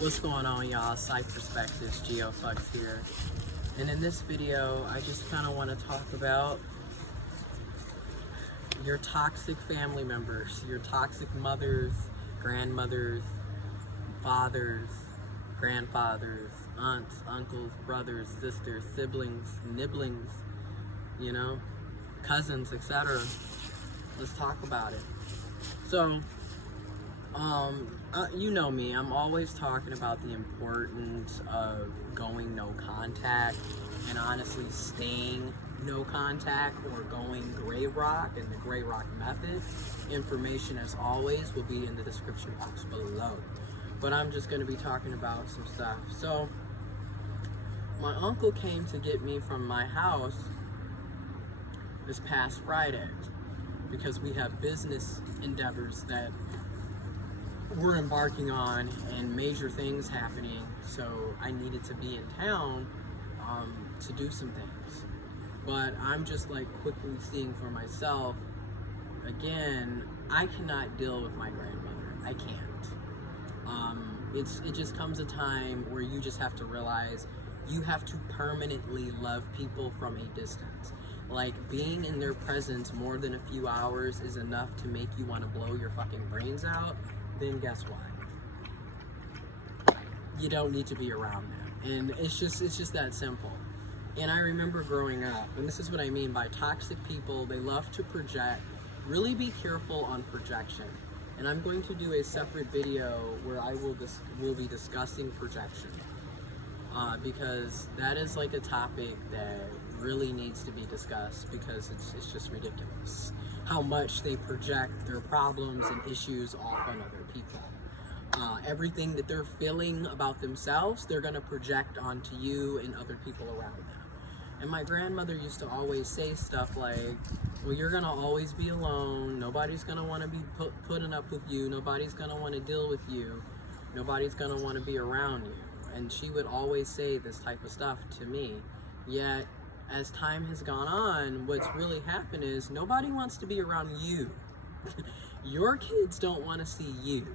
What's going on, y'all? Psych Perspectives, giofvcks here. And in this video, I just kind of want to talk about your toxic family members, your toxic mothers, grandmothers, fathers, grandfathers, aunts, uncles, brothers, sisters, siblings, nibblings, you know, cousins, etc. Let's talk about it. So, you know me, I'm always talking about the importance of going no contact and honestly staying no contact or going gray rock and the gray rock method. Information, as always, will be in the description box below. But I'm just going to be talking about some stuff. So, my uncle came to get me from my house this past Friday because we have business endeavors that we're embarking on and major things happening, so I needed to be in town to do some things. But I'm just like quickly seeing for myself, again, I cannot deal with my grandmother. I can't. It just comes a time where you just have to realize you have to permanently love people from a distance. Like, being in their presence more than a few hours is enough to make you want to blow your fucking brains out. Then guess what? You don't need to be around them. And it's just that simple. And I remember growing up, and this is what I mean by toxic people, they love to project. Really be careful on projection. And I'm going to do a separate video where I will be discussing projection. Because that is like a topic that really needs to be discussed, because it's just ridiculous how much they project their problems and issues off on other people. Everything that they're feeling about themselves, they're going to project onto you and other people around them. And my grandmother used to always say stuff like, well, you're going to always be alone. Nobody's going to want to be putting up with you. Nobody's going to want to deal with you. Nobody's going to want to be around you. And she would always say this type of stuff to me. Yet, as time has gone on, what's really happened is nobody wants to be around you. Your kids don't want to see you.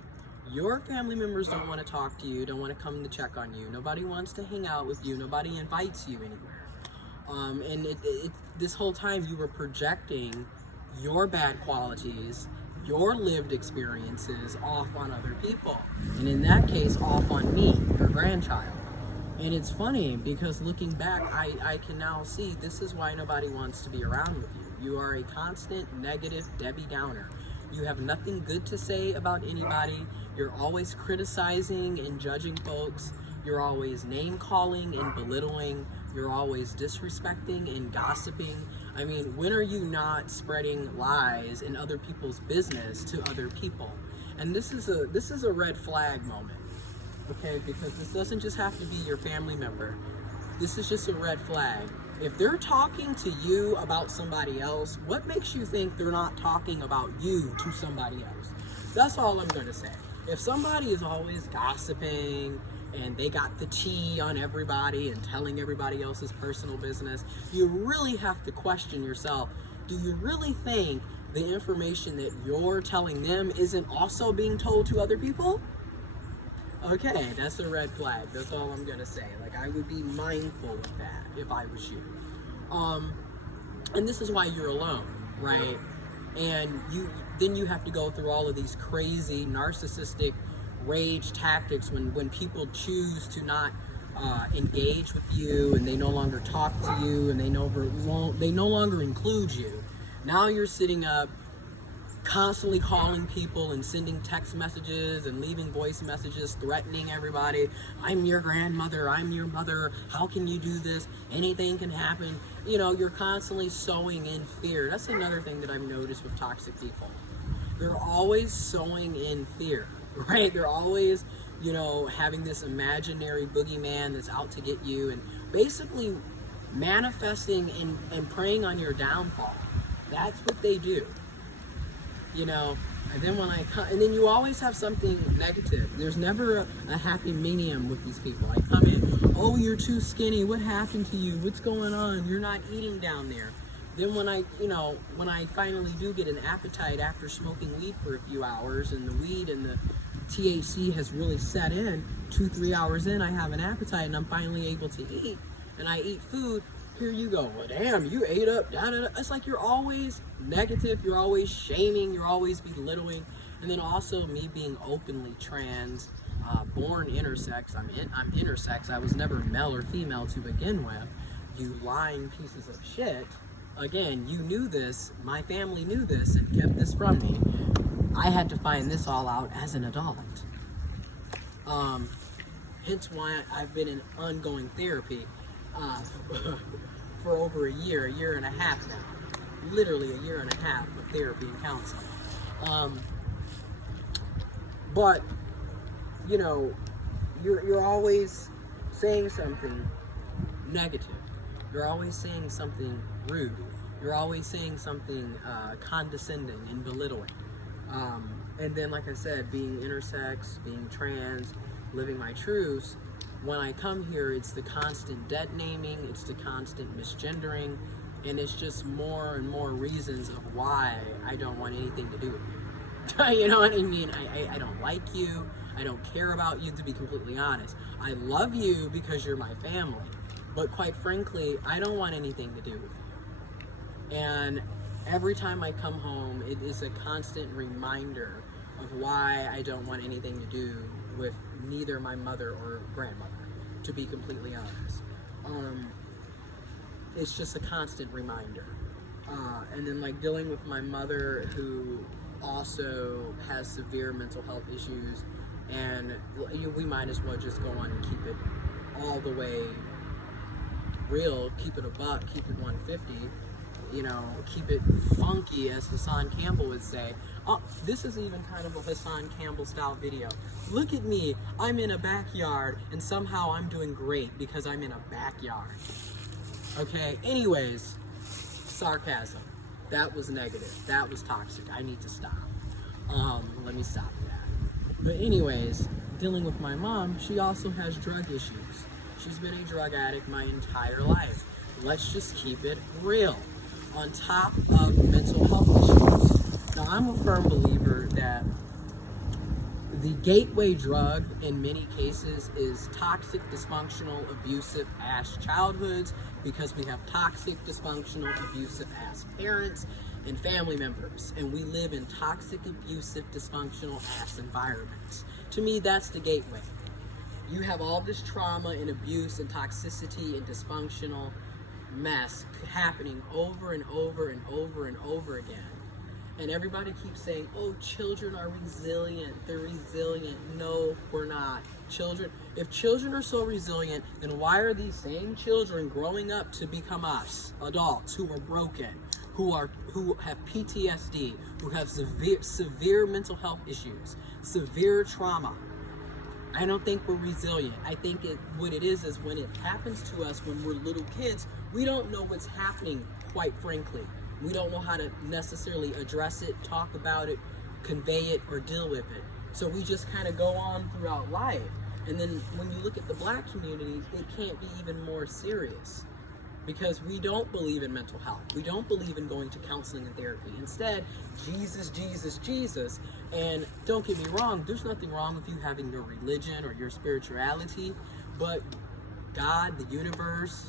Your family members don't want to talk to you, don't want to come to check on you. Nobody wants to hang out with you. Nobody invites you anywhere. And this whole time you were projecting your bad qualities, your lived experiences off on other people. And in that case, off on me, your grandchild. And it's funny because looking back, I can now see this is why nobody wants to be around with you. You are a constant negative Debbie Downer. You have nothing good to say about anybody. You're always criticizing and judging folks. You're always name calling and belittling. You're always disrespecting and gossiping. I mean, when are you not spreading lies in other people's business to other people? And this is a red flag moment. Okay, because this doesn't just have to be your family member. This is just a red flag. If they're talking to you about somebody else, what makes you think they're not talking about you to somebody else? That's all I'm going to say. If somebody is always gossiping and they got the tea on everybody and telling everybody else's personal business, you really have to question yourself. Do you really think the information that you're telling them isn't also being told to other people? Okay, that's a red flag. That's all I'm gonna say. Like, I would be mindful of that if I was you. And this is why you're alone, right? And then you have to go through all of these crazy narcissistic rage tactics when people choose to not engage with you, and they no longer talk to you, and they no longer include you. Now you're sitting up constantly calling people and sending text messages and leaving voice messages threatening everybody. I'm your grandmother, I'm your mother, how can you do this? Anything can happen. You know, you're constantly sowing in fear. That's another thing that I've noticed with toxic people. They're always sowing in fear, right? They're always, you know, having this imaginary boogeyman that's out to get you and basically manifesting and preying on your downfall. That's what they do. You know, and then you always have something negative. There's never a happy medium with these people. I come in, oh, you're too skinny. What happened to you? What's going on? You're not eating down there. Then when I finally do get an appetite after smoking weed for a few hours, and the weed and the THC has really set in, 2-3 hours in, I have an appetite and I'm finally able to eat, and I eat food. Here you go, well, damn, you ate up, da, da, da. It's like you're always negative, you're always shaming, you're always belittling. And then also me being openly trans, born intersex, I'm intersex, I was never male or female to begin with. You lying pieces of shit. Again, you knew this, my family knew this and kept this from me. I had to find this all out as an adult. Hence why I've been in ongoing therapy for over a year and a half now. Literally a year and a half of therapy and counseling. But, you know, you're always saying something negative. You're always saying something rude. You're always saying something condescending and belittling. And then, like I said, being intersex, being trans, living my truths, when I come here, it's the constant dead naming, it's the constant misgendering, and it's just more and more reasons of why I don't want anything to do with you. You know what I mean? I don't like you. I don't care about you, to be completely honest. I love you because you're my family. But quite frankly, I don't want anything to do with you. And every time I come home, it is a constant reminder of why I don't want anything to do with neither my mother or grandmother, to be completely honest. It's just a constant reminder. And then like dealing with my mother, who also has severe mental health issues, and we might as well just go on and keep it all the way real, keep it a buck, keep it 150, you know, keep it funky, as Hassan Campbell would say. Oh, this is even kind of a Hassan Campbell style video. Look at me, I'm in a backyard and somehow I'm doing great because I'm in a backyard. Okay, anyways, sarcasm. That was negative, that was toxic, I need to stop. Let me stop that. But anyways, dealing with my mom, she also has drug issues. She's been a drug addict my entire life. Let's just keep it real. On top of mental health issues. Now, I'm a firm believer that the gateway drug in many cases is toxic, dysfunctional, abusive ass childhoods, because we have toxic, dysfunctional, abusive ass parents and family members, and we live in toxic, abusive, dysfunctional ass environments. To me, that's the gateway. You have all this trauma and abuse and toxicity and dysfunctional mess happening over and over and over and over again. And everybody keeps saying, oh, children are resilient, they're resilient. No, we're not. If children are so resilient, then why are these same children growing up to become us, adults who are broken, who have PTSD, who have severe mental health issues, severe trauma? I don't think we're resilient. I think what it is when it happens to us when we're little kids, we don't know what's happening, quite frankly. We don't know how to necessarily address it, talk about it, convey it, or deal with it. So we just kind of go on throughout life. And then when you look at the Black community, it can't be even more serious, because we don't believe in mental health. We don't believe in going to counseling and therapy. Instead, Jesus, Jesus, Jesus. And don't get me wrong, there's nothing wrong with you having your religion or your spirituality, but God, the universe,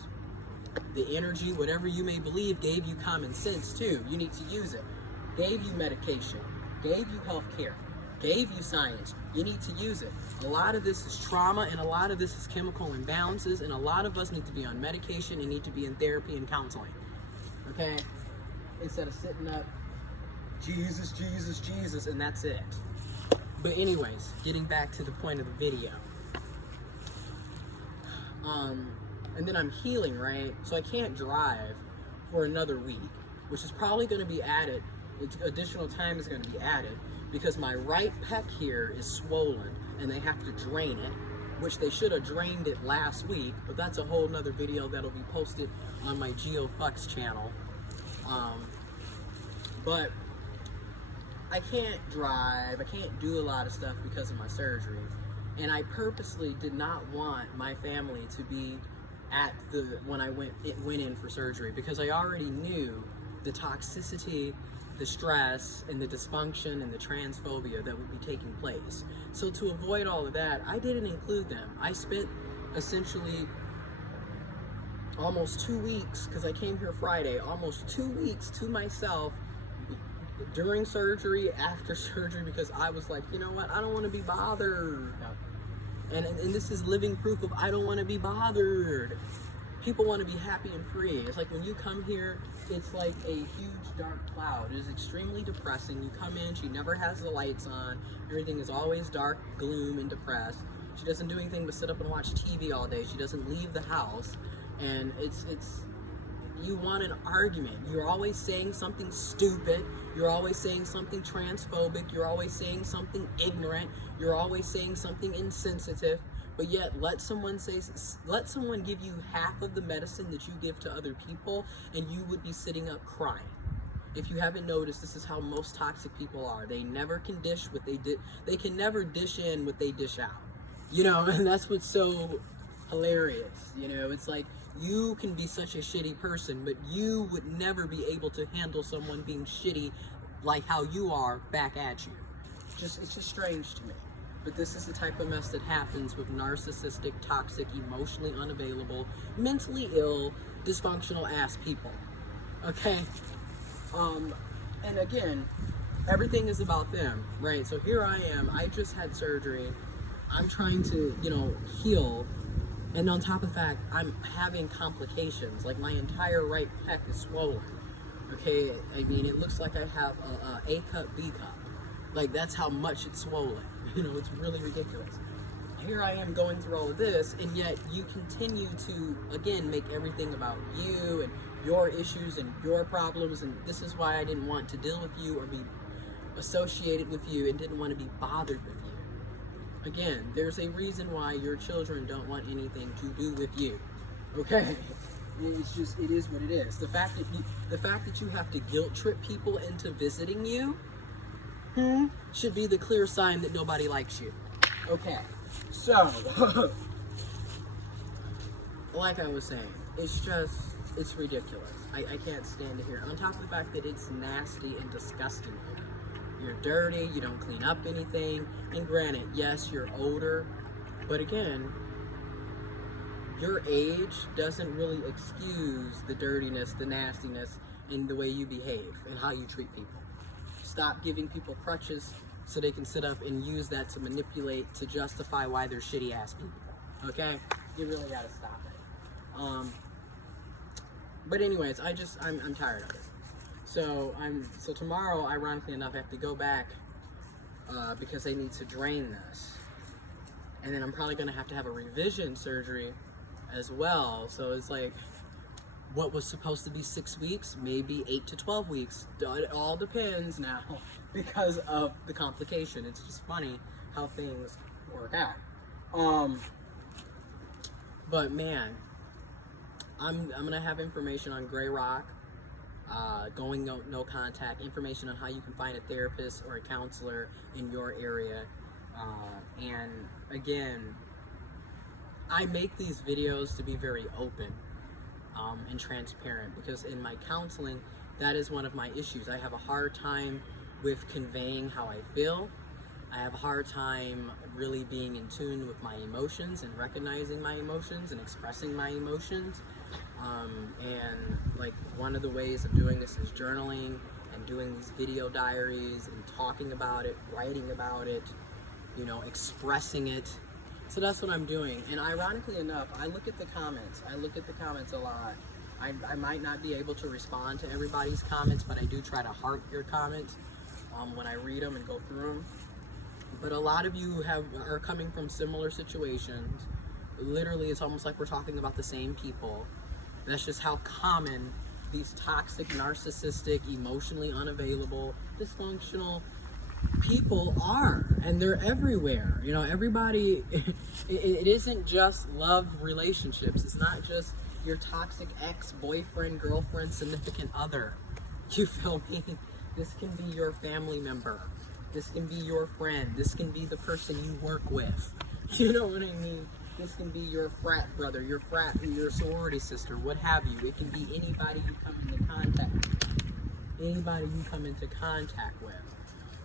the energy, whatever you may believe, gave you common sense too. You need to use it. Gave you medication, gave you health care, gave you science. You need to use it. A lot of this is trauma, and a lot of this is chemical imbalances, and a lot of us need to be on medication and need to be in therapy and counseling. Okay? Instead of sitting up, Jesus, Jesus, Jesus, and that's it. But anyways, getting back to the point of the video. And then I'm healing, right? So I can't drive for another week, which is probably going to be added. Additional time is going to be added because my right pec here is swollen and they have to drain it, which they should have drained it last week, but that's a whole nother video that'll be posted on my giofvcks channel. But I can't drive, I can't do a lot of stuff because of my surgery, and I purposely did not want my family to be at when I went in for surgery, because I already knew the toxicity the stress and the dysfunction and the transphobia that would be taking place. So to avoid all of that, I didn't include them. I spent essentially almost 2 weeks, because I came here Friday, almost 2 weeks to myself during surgery, after surgery, because I was like, you know what, I don't want to be bothered. And this is living proof of I don't want to be bothered. People want to be happy and free. It's like when you come here, it's like a huge dark cloud. It is extremely depressing. You come in, she never has the lights on. Everything is always dark, gloom, and depressed. She doesn't do anything but sit up and watch TV all day. She doesn't leave the house. And it's you want an argument. You're always saying something stupid. You're always saying something transphobic. You're always saying something ignorant. You're always saying something insensitive. But yet, let someone give you half of the medicine that you give to other people, and you would be sitting up crying. If you haven't noticed, this is how most toxic people are. They never can dish what they did. They can never dish in what they dish out. You know, and that's what's so hilarious. You know, it's like you can be such a shitty person, but you would never be able to handle someone being shitty like how you are back at you. It's just strange to me. But this is the type of mess that happens with narcissistic, toxic, emotionally unavailable, mentally ill, dysfunctional ass people. Okay? And again, everything is about them, right? So here I am, I just had surgery. I'm trying to, heal. And on top of the fact, I'm having complications. Like my entire right pec is swollen. Okay? I mean, it looks like I have a cup, B cup. Like that's how much it's swollen. It's really ridiculous. Here I am going through all of this, and yet you continue to, again, make everything about you and your issues and your problems, and this is why I didn't want to deal with you or be associated with you and didn't want to be bothered with you. Again, there's a reason why your children don't want anything to do with you. Okay? It is what it is. The fact that you have to guilt trip people into visiting you should be the clear sign that nobody likes you. Okay, so, like I was saying, it's ridiculous. I can't stand it here. On top of the fact that it's nasty and disgusting here. You're dirty, you don't clean up anything, and granted, yes, you're older, but again, your age doesn't really excuse the dirtiness, the nastiness, and the way you behave and how you treat people. Stop giving people crutches so they can sit up and use that to manipulate, to justify why they're shitty ass people. Okay? You really gotta stop it. But anyways, I'm tired of it. So tomorrow, ironically enough, I have to go back because they need to drain this. And then I'm probably gonna have to have a revision surgery as well. So it's like, what was supposed to be 6 weeks, maybe 8 to 12 weeks. It all depends now because of the complication. It's just funny how things work out. But man, I'm gonna have information on Gray Rock, going no contact, information on how you can find a therapist or a counselor in your area. And again, I make these videos to be very open. And transparent, because in my counseling, that is one of my issues. I have a hard time with conveying how I feel. I have a hard time really being in tune with my emotions and recognizing my emotions and expressing my emotions. And like one of the ways of doing this is journaling and doing these video diaries and talking about it, writing about it, expressing it. So that's what I'm doing. And ironically enough, I look at the comments. A lot. I might not be able to respond to everybody's comments, but I do try to heart your comments when I read them and go through them. But a lot of you are coming from similar situations. Literally, it's almost like we're talking about the same people. That's just how common these toxic, narcissistic, emotionally unavailable, dysfunctional people are, and they're everywhere. Everybody, it isn't just love relationships. It's not just your toxic ex-boyfriend, girlfriend, significant other. You feel me? This can be your family member. This can be your friend. This can be the person you work with. You know what I mean? This can be your frat brother, your sorority sister, what have you. It can be anybody you come into contact with. anybody you come into contact with.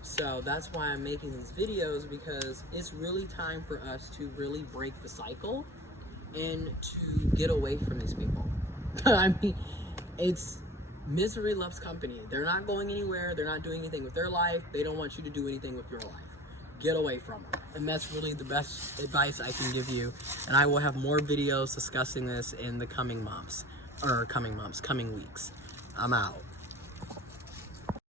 So that's why I'm making these videos, because it's really time for us to really break the cycle and to get away from these people. I mean, it's misery loves company. They're not going anywhere. They're not doing anything with their life. They don't want you to do anything with your life. Get away from them. And that's really the best advice I can give you. And I will have more videos discussing this in the coming months, coming weeks. I'm out.